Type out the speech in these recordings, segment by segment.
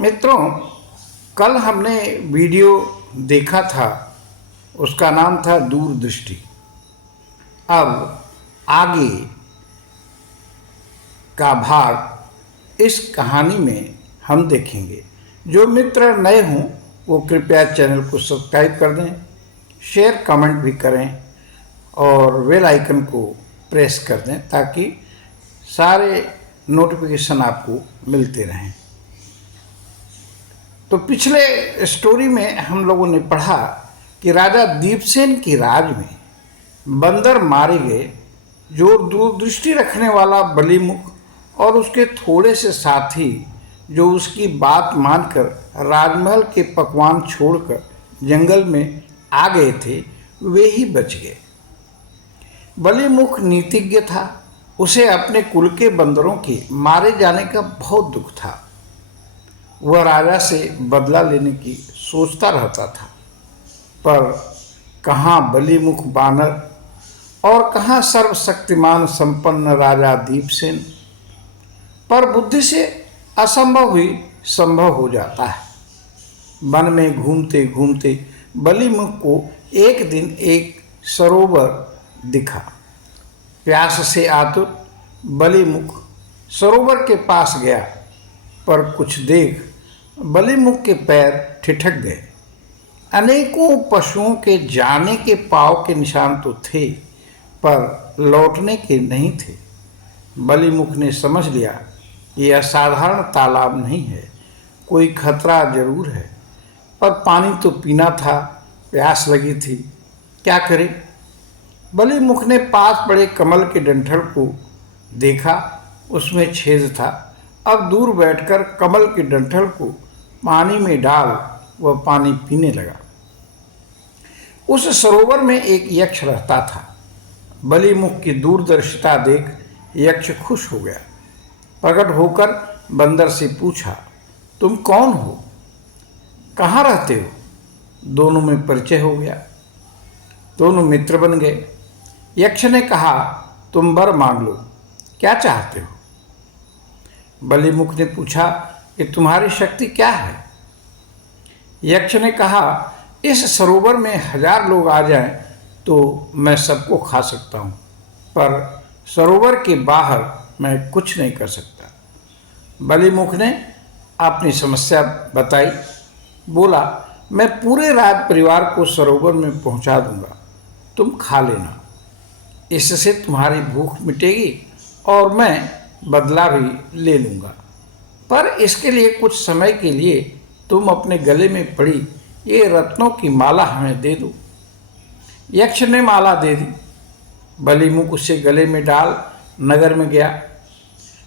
मित्रों, कल हमने वीडियो देखा था, उसका नाम था दूरदृष्टि। अब आगे का भाग इस कहानी में हम देखेंगे। जो मित्र नए हों वो कृपया चैनल को सब्सक्राइब कर दें, शेयर कमेंट भी करें और बेल आइकन को प्रेस कर दें ताकि सारे नोटिफिकेशन आपको मिलते रहें। तो पिछले स्टोरी में हम लोगों ने पढ़ा कि राजा दीपसेन के राज में बंदर मारे गए। जो दूरदृष्टि रखने वाला बलीमुख और उसके थोड़े से साथी जो उसकी बात मानकर राजमहल के पकवान छोड़कर जंगल में आ गए थे, वे ही बच गए। बलीमुख नीतिज्ञ था। उसे अपने कुल के बंदरों के मारे जाने का बहुत दुख था। वह राजा से बदला लेने की सोचता रहता था, पर कहाँ बलीमुख बानर और कहाँ सर्वशक्तिमान संपन्न राजा दीपसेन। पर बुद्धि से असंभव ही संभव हो जाता है। वन में घूमते घूमते बलीमुख को एक दिन एक सरोवर दिखा। प्यास से आतुर बलीमुख सरोवर के पास गया, पर कुछ देख बलीमुख के पैर ठिठक गए। अनेकों पशुओं के जाने के पाँव के निशान तो थे, पर लौटने के नहीं थे। बलीमुख ने समझ लिया कि यह साधारण तालाब नहीं है, कोई खतरा जरूर है। पर पानी तो पीना था, प्यास लगी थी, क्या करे। बलीमुख ने पास पड़े कमल के डंठल को देखा, उसमें छेद था। अब दूर बैठकर कमल के डंठल को पानी में डाल वह पानी पीने लगा। उस सरोवर में एक यक्ष रहता था। बलीमुख की दूरदर्शिता देख यक्ष खुश हो गया। प्रकट होकर बंदर से पूछा, तुम कौन हो, कहाँ रहते हो? दोनों में परिचय हो गया। दोनों मित्र बन गए। यक्ष ने कहा, तुम वर मांग लो, क्या चाहते हो? बलीमुख ने पूछा कि तुम्हारी शक्ति क्या है? यक्ष ने कहा, इस सरोवर में 1000 लोग आ जाएं तो मैं सबको खा सकता हूँ, पर सरोवर के बाहर मैं कुछ नहीं कर सकता। बलीमुख ने अपनी समस्या बताई। बोला, मैं पूरे राज परिवार को सरोवर में पहुँचा दूंगा, तुम खा लेना। इससे तुम्हारी भूख मिटेगी और मैं बदला भी ले लूँगा। पर इसके लिए कुछ समय के लिए तुम अपने गले में पड़ी ये रत्नों की माला हमें दे दो। यक्ष ने माला दे दी। बलीमुख उसे गले में डाल नगर में गया।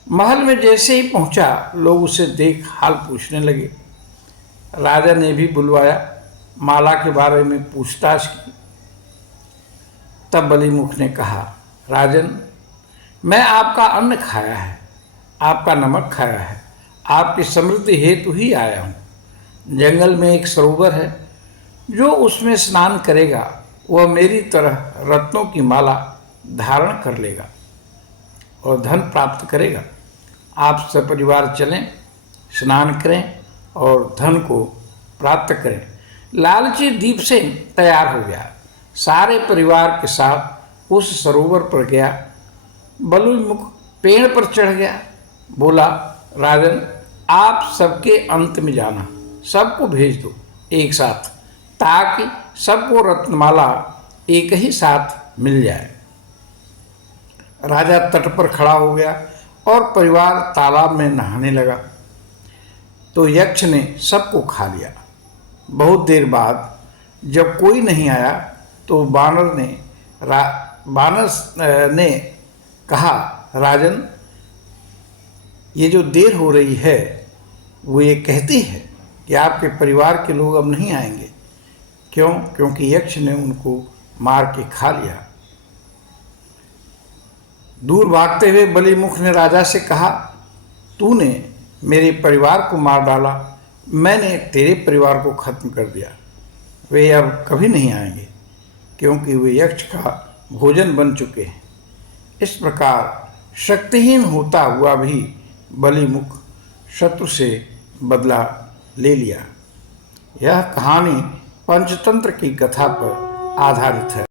महल में जैसे ही पहुंचा, लोग उसे देख हाल पूछने लगे। राजा ने भी बुलवाया, माला के बारे में पूछताछ की। तब बलीमुख ने कहा, राजन, मैं आपका अन्न खाया है, आपका नमक खाया है, आपकी समृद्धि हेतु ही आया हूँ। जंगल में एक सरोवर है, जो उसमें स्नान करेगा वह मेरी तरह रत्नों की माला धारण कर लेगा और धन प्राप्त करेगा। आप सपरिवार चलें, स्नान करें और धन को प्राप्त करें। लालची दीपसेन तैयार हो गया। सारे परिवार के साथ उस सरोवर पर गया। बलीमुख पेड़ पर चढ़ गया। बोला, राजन, आप सबके अंत में जाना, सबको भेज दो एक साथ, ताकि सबको रत्नमाला एक ही साथ मिल जाए। राजा तट पर खड़ा हो गया और परिवार तालाब में नहाने लगा। तो यक्ष ने सबको खा लिया। बहुत देर बाद जब कोई नहीं आया तो बानर ने कहा, राजन, ये जो देर हो रही है वो ये कहती है कि आपके परिवार के लोग अब नहीं आएंगे। क्यों? क्योंकि यक्ष ने उनको मार के खा लिया। दूर भागते हुए बलीमुख ने राजा से कहा, तूने मेरे परिवार को मार डाला, मैंने तेरे परिवार को खत्म कर दिया। वे अब कभी नहीं आएंगे, क्योंकि वे यक्ष का भोजन बन चुके हैं। इस प्रकार शक्तिहीन होता हुआ भी बलीमुख शत्रु से बदला ले लिया। यह कहानी पंचतंत्र की कथा पर आधारित है।